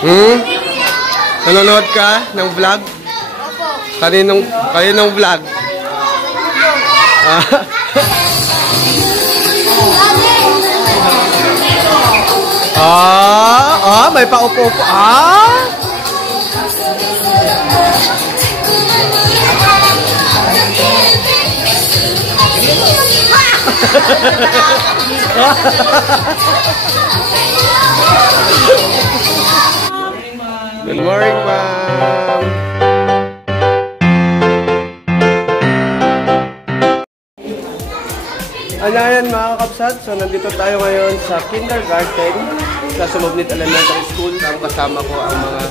Nanonood ka ng vlog? Kaninong vlog? May paupo-upo. Good morning, ma'am. Ayan mga kapsat, so nandito tayo ngayon sa kindergarten sa Sumobnit Elementary School. Ang kasama ko ang mga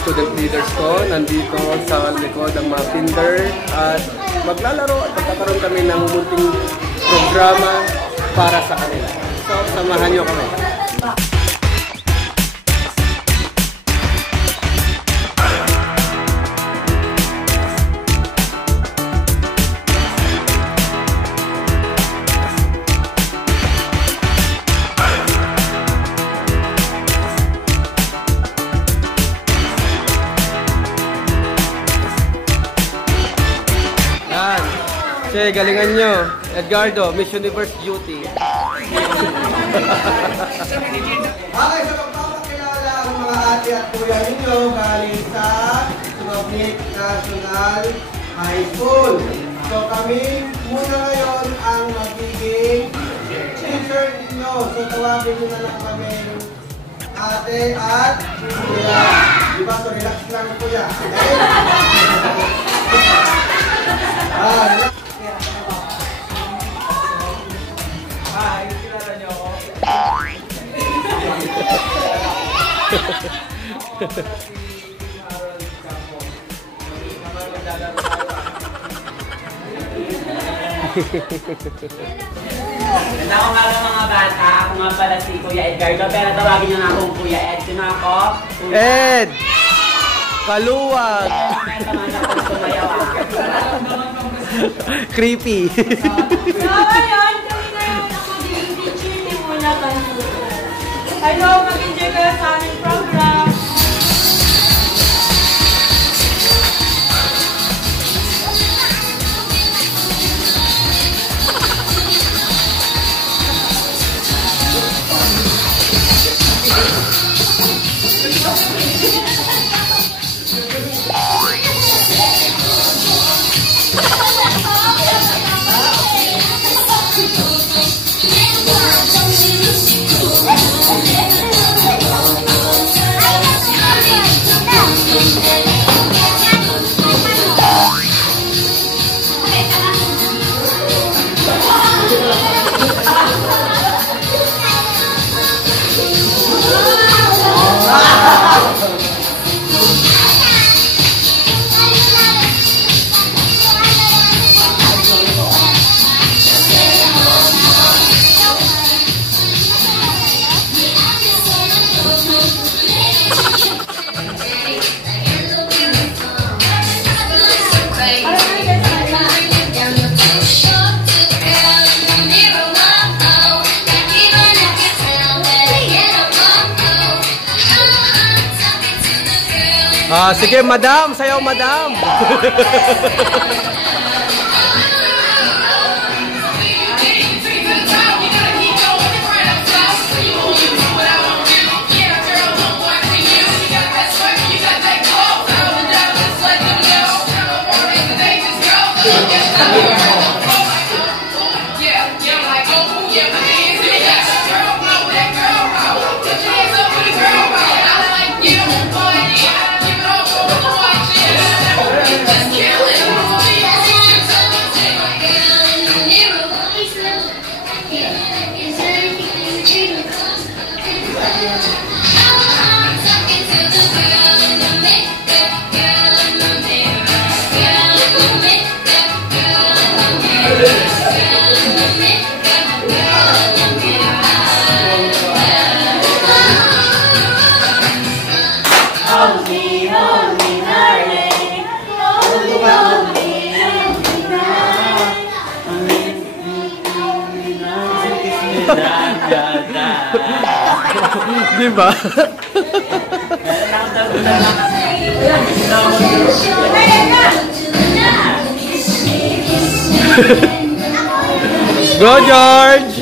student leaders ko. Nandito sa likod ang mga kinder at maglalaro at magkakaroon kami ng munting programa para sa kanila. So, samahan nyo kami. Sige, galingan nyo. Edgardo, Miss Universe Duty. Okay, sa magpapakilala ang mga ate at kuya ninyo galing sa Sumobnit National High School. So kami muna ngayon ang magiging teacher ninyo. So tawagin nyo na lang kami ate at kuya. Diba? So relax lang kuya. Okay? Relax. Hi, kilala niyo ako. Ganda ko nga mga bata. Ako nga pala si Kuya Edgardo. Pero tawagin niyo na akong Kuya Ed. Sino ako? Ed! Kaluwag! Creepy! I know mag-enjoy kayo sa aming program. Sige, madam. Sayaw, madam. Diba? Go, George!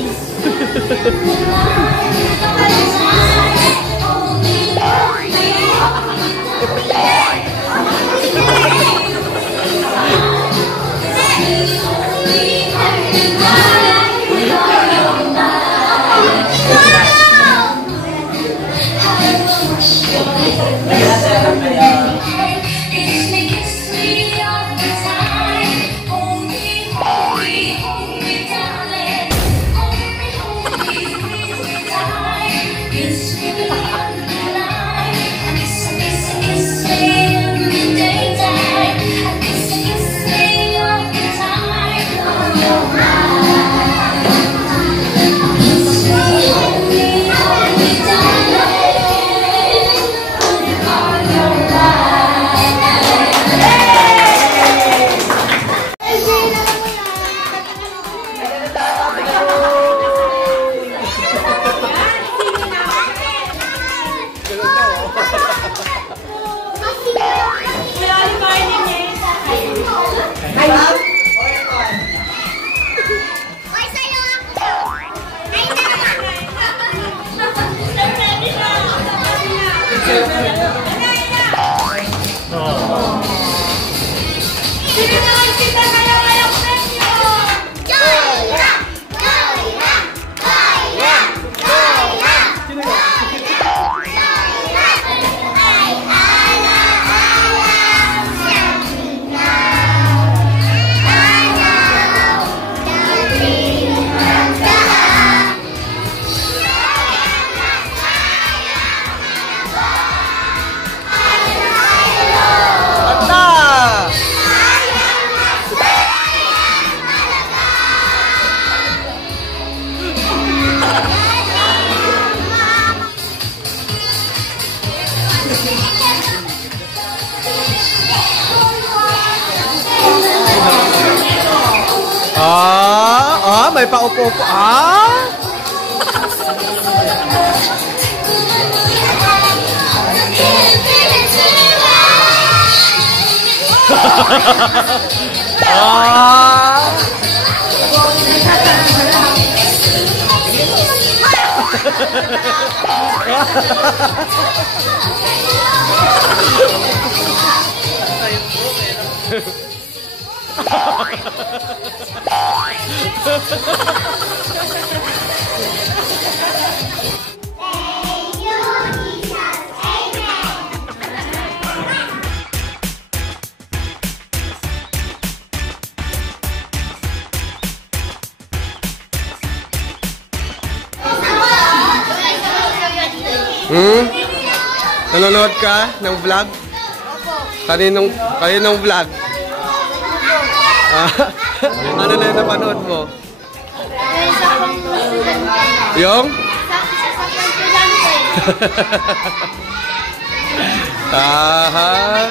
May paupo-upo. Nanonood ka ng vlog? Kaninong vlog? Ano na yung napanood mo? Yung? Aha.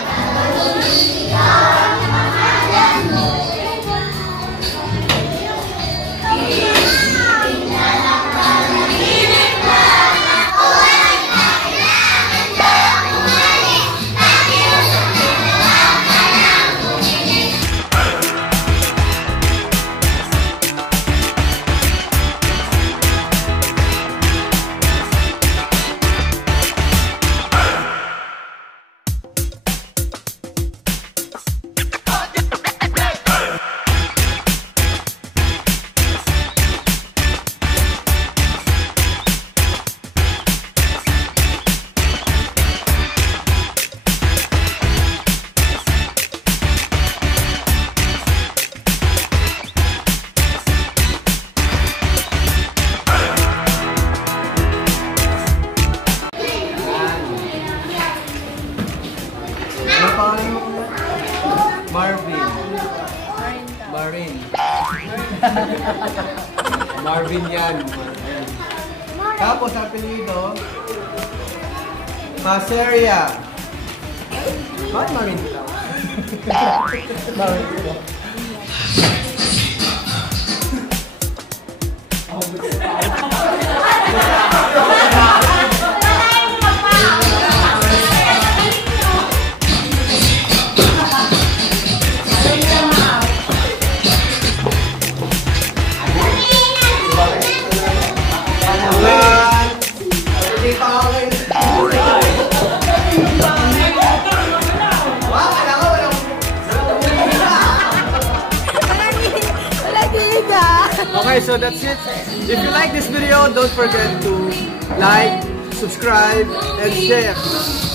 Marvin yan. Tapos ang apelyido, Maseria. Bakit Marvin sila? Marvin sila. guys, so that's it. If you like this video, don't forget to like, subscribe, and share.